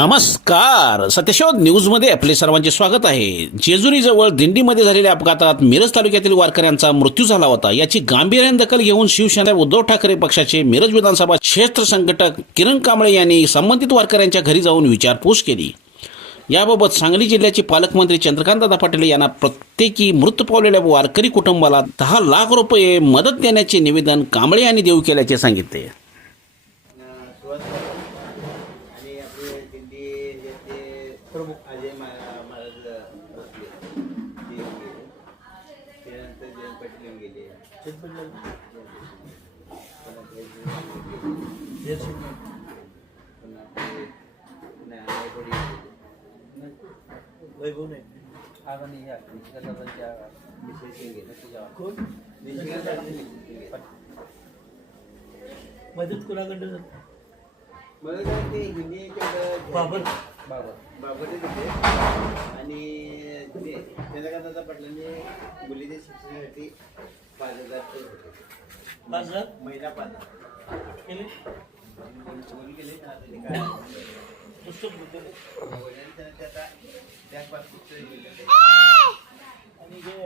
नमस्कार. सत्यशोध न्यूजमध्ये आपले सर्वांचे स्वागत आहे. जेजुरीजवळ दिंडीमध्ये झालेल्या अपघातात मिरज तालुक्यातील वारकऱ्यांचा मृत्यू झाला होता. याची गांभीर्याने दखल घेऊन शिवसेना उद्धव ठाकरे पक्षाचे मिरज विधानसभा क्षेत्र संघटक किरण कांबळे यांनी संबंधित वारकऱ्यांच्या घरी जाऊन विचारपूस केली. याबाबत सांगली जिल्ह्याचे पालकमंत्री चंद्रकांतदादा पाटील यांना प्रत्येकी मृत पावलेल्या वारकरी कुटुंबाला 10 लाख रुपये मदत देण्याचे निवेदन कांबळे यांनी देऊ केल्याचे सांगितले. आणि आपले दिंडी जे ते प्रमुख अजय महाराज बसले ते गेले, त्यानंतर जयंत पाटील येऊन गेले, पुन्हा नायकोडी वैभव नाही आज आणि ह्या निशिकांच्या मिसेस गेले कोण मदत कुणाकडं मला ते हिंदी बाबर होते आणि ते चंद्रकांतदादा पाटलांनी मुलीच्या शिक्षणासाठी 5,000 होते. 5,000 महिना 5,000 केले बोल केले काय पुस्तक आता त्यापासून आणि जे